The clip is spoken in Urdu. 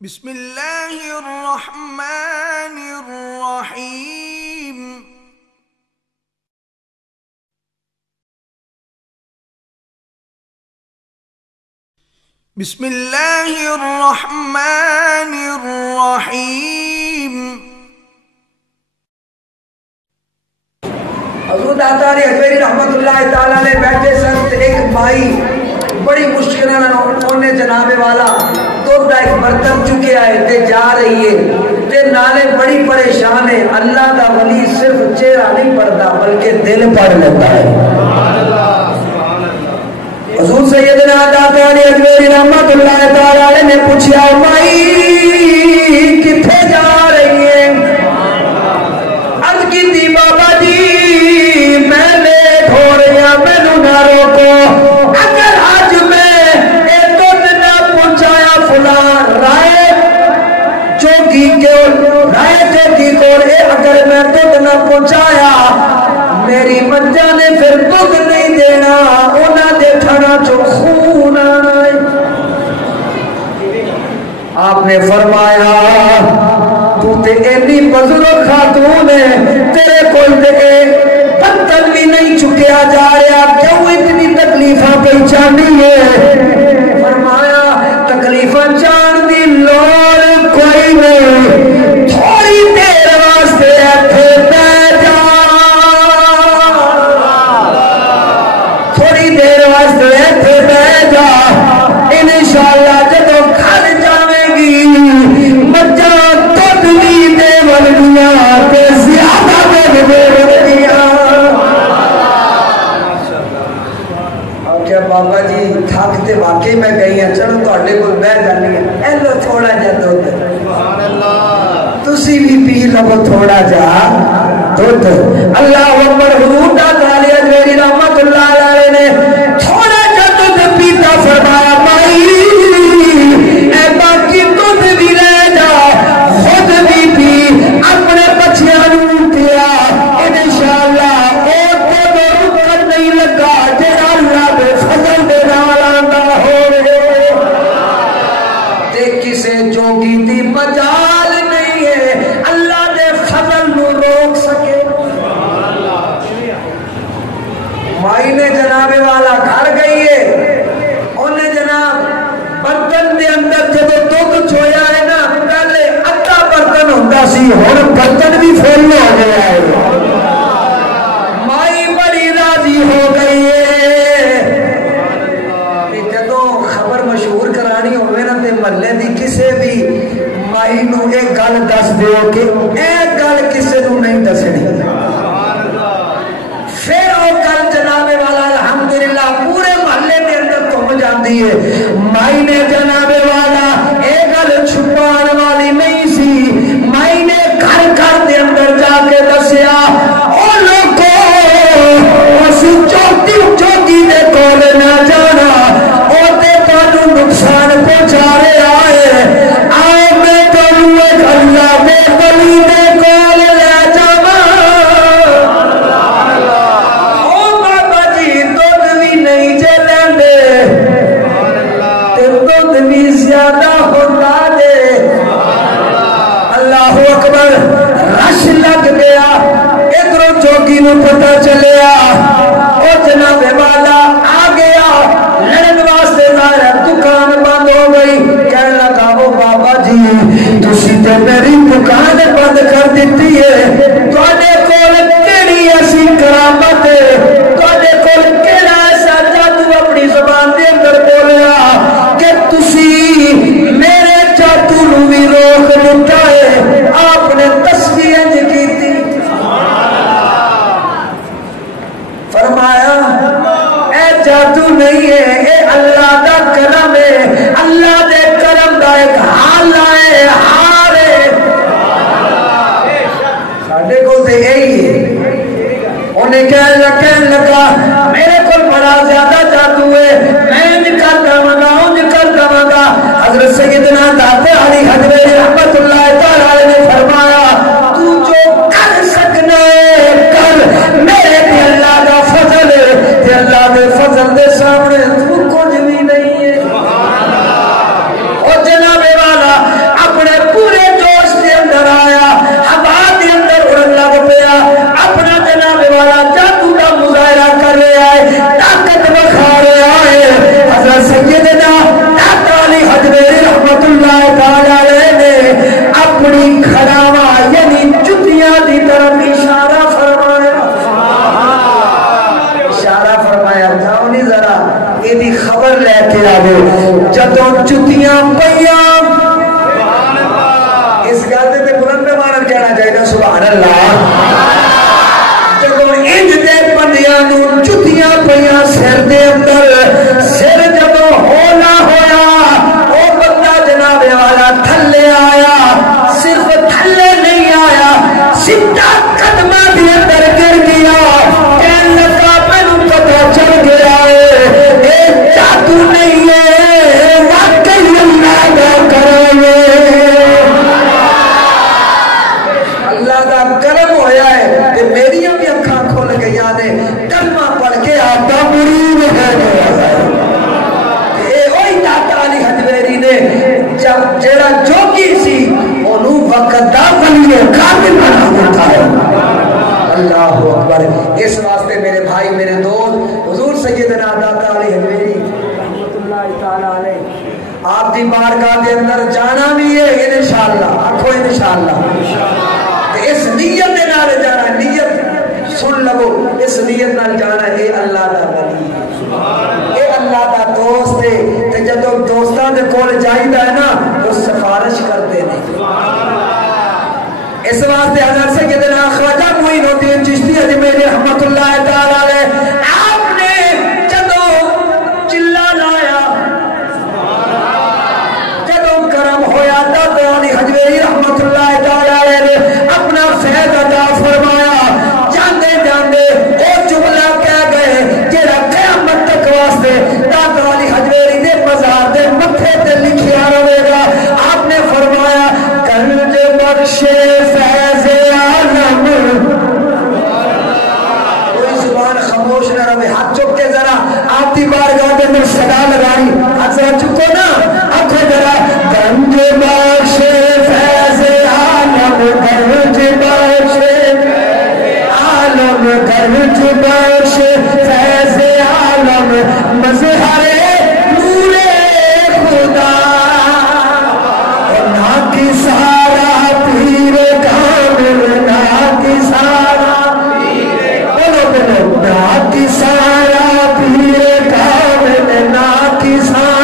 بسم اللہ الرحمن الرحیم بسم اللہ الرحمن الرحیم حضور داتا علی حجویری رحمت اللہ تعالیٰ نے بیٹھے سن ایک مائی بڑی مشکل انہیں جناب والا دودھ ایک برتن چکے آئے تے جا رہی ہے تے نالے بڑی پریشان ہے. اللہ دا ولی صرف چہرہ نہیں پڑھتا بلکہ دل پڑھ لیتا ہے. حضور سیدنا داتا علی حجویری رحمت اللہ تعالیٰ نے پوچھا مائی کتھے جا رہی ہے؟ عرض کی تھی بابا جی میں لیٹ ہو رہی ہوں مینوں نہ روکو. اگر آج میں ایک دودھ نہ پہنچایا فلان رائے چوکی کو اگر میں دودھ نہ پہنچایا میری مجھا نے پھر دودھ نہیں دینا انہاں دے تھڑا چو خون آنا ہے. آپ نے فرمایا تو تے اینی بزرگ خاتون ہے تیرے کوئی تے پتل بھی نہیں چکیا جا رہا کیوں اتنی تکلیفاں پہچانی ہے؟ فرمایا تکلیفاں جان دی لوڑ کوئی نہیں تھوڑی دیر واسطے ایتھے بیٹھ جا تھوڑی دیر واسطے ایتھے بیٹھ جا انشاءاللہ جدو گھر جاویں گی مجھا دودھ بھی دے ورگیاں تے زیادہ دودھ دے ورگیاں. بابا جی تھک تے واقعی میں گئی ہیں چلو تہاڈے کول بیٹھ جانی ہے اے لو تھوڑا جا دودھ تسی بھی پی لو تھوڑا جا دودھ. اللہ اکبر. حضور داتا علی حجویری رحمت اللہ علیہ نے تھوڑا جا دودھ پیتا فرمایا بھائی اے باقی دودھ بھی رہ جا خود بھی پی اپنے بچیاں نوں پیا انشاءاللہ او دودھ رکن نہیں لگا جڑا اللہ دے فضل دے نال آندا ہوے تے کسے جوگی دی مجال نہیں ہے اللہ دے فضل نو روک سکے. مائی نے جناب والا گھر گئی ہے انہیں جناب برتن دے اندر جب دودھ چھویا ہے نا پہلے ادھا برتن ہوتا سی ہن برتن بھی فل ہو گیا ہے. مائی بڑی راضی ہو گئی ہے. جدو خبر مشہور کرانی ہوئے نا تے محلے دی کسے بھی مائی نو ایک گل دس دیو کہ ایک گل کسے نو نہیں دسنی پھر وہ گل جناب والا الحمدللہ پورے محلے کے اندر پہنچ جاتی ہے. مائی نے جناب والا ایک گل چھپان والی نہیں سی مائی نے گھر گھر کے اندر جا کے دسیا او لوگوں اس چوکی دے کول نہ جانا او تے تانوں نقصان پہنچا رہا ہے. آؤ میں تانوں ایک اللہ دے ولی دے کول لے جاواں او بابا جی دودھ بھی نہیں جے لیندے تے دودھ بھی زیادہ ہوتا دے. اللہ اکبر. رش لگ گیا ادھروں چوکی نو پتہ چلیا او جناب والا آ گیا لڑن واسطے ظاہر دکان بند ہو گئی. کہنے لگا او بابا جی تسی تے میری دکان بند کر دیتی ہے تواڈے کول کیڑی ایسی کرامت ہے تواڈے کول کیڑا ایسا جادو اپنی زبان دے اندر بولیا کہ تسی میرے جادو نو بھی روک دیتا ہے. آپ نے تصویر انج کیتی فرمایا اے جادو نہیں ہے اے اللہ دا کرم ہے اللہ دے کرم دا ایک حال ہے ہار ہے. ساڈے کول تے یہی ہے. انہیں کہنے لگا میرے کول بڑا زیادہ جادو ہے میں نکل داں انج کر داں. حضرت سیدنا داتا علی حجویری رحمت اللہ تعالی نے فرمایا تو جو کر سکنا ہے کر میرے بھی اللہ کا فضل ہے تے اللہ دے فضل دے سامنے تو کچھ بھی نہیں ہے. اور جناب والا یہ خبر لے کے آوے جدوں جتیاں پیاں اس گل تے بلند پیمانے کہنا چاہیے سبحان اللہ جدوں انج دے بندیاں نوں جتیاں پیاں سر دے اندر سر جدوں ہولا ہویا او بندہ جناب والا تھلے آیا صرف تھلے نہیں آیا سیدھا قدمہ دے اندر گر گیا کہنے لگا مینوں پتہ چل گیا اے جادو نہیں ہے واقعی اللہ دا کرم ہے اللہ دا کرم ہویا ہے تے میریاں بھی اکھاں کھل گئیاں نے کلمہ پڑھ کے آتا مرید ہے اے وہی داتا علی حجویری نے جیڑا جوگی سی انہوں وقت دا ولی کامل بنا دیتا ہے اللہ اکبر اس واسطے میرے بھائی میرے دوست حضور سیدنا داتا علی حجویری رحمت اللہ تعالی علیہ آپ دی بارگاہ دے اندر جانا بھی ہے انشاءاللہ آکھو انشاءاللہ اس نیت دے نال جانا نیت سن لگو اس نیت نال جانا اے اللہ دا ولی اے اللہ دا دوست ہے تے جدوں دوستاں دے کول جائیدا ہے نا تو سفارش کرتے ہیں اس واسطے حضرت سیدنا خواجہ معین الدین چشتی اجمیری رحمت اللہ تعالی علیہ آپ نے جدوں چلا لایا جدوں کرم ہویا داتا علی حجویری رحمت اللہ تعالی علیہ نے اپنا فیض عطا فرمایا جاندے جاندے او جملہ کہہ گئے جڑا قیامت تک واسطے داتا علی حجویری دے مزار دے متھے تے لکھیا رہے گا آپ نے فرمایا گنج بخش فیض عالم کوئی زبان خاموش نہ رہے ہاتھ چک کے ذرا آپ کی بارگاہ کے اندر صدا لگائی ہاتھ ذرا چکو نا آنکھیں ذرا گنج بخش فیض عالم گنج بخش عالم گنج بخش فیض عالم مظہر نور خدا نا کی سارا پیر کامل نا کی سارا بولو بولو نا کی سارا پیر کامل نا کی سارا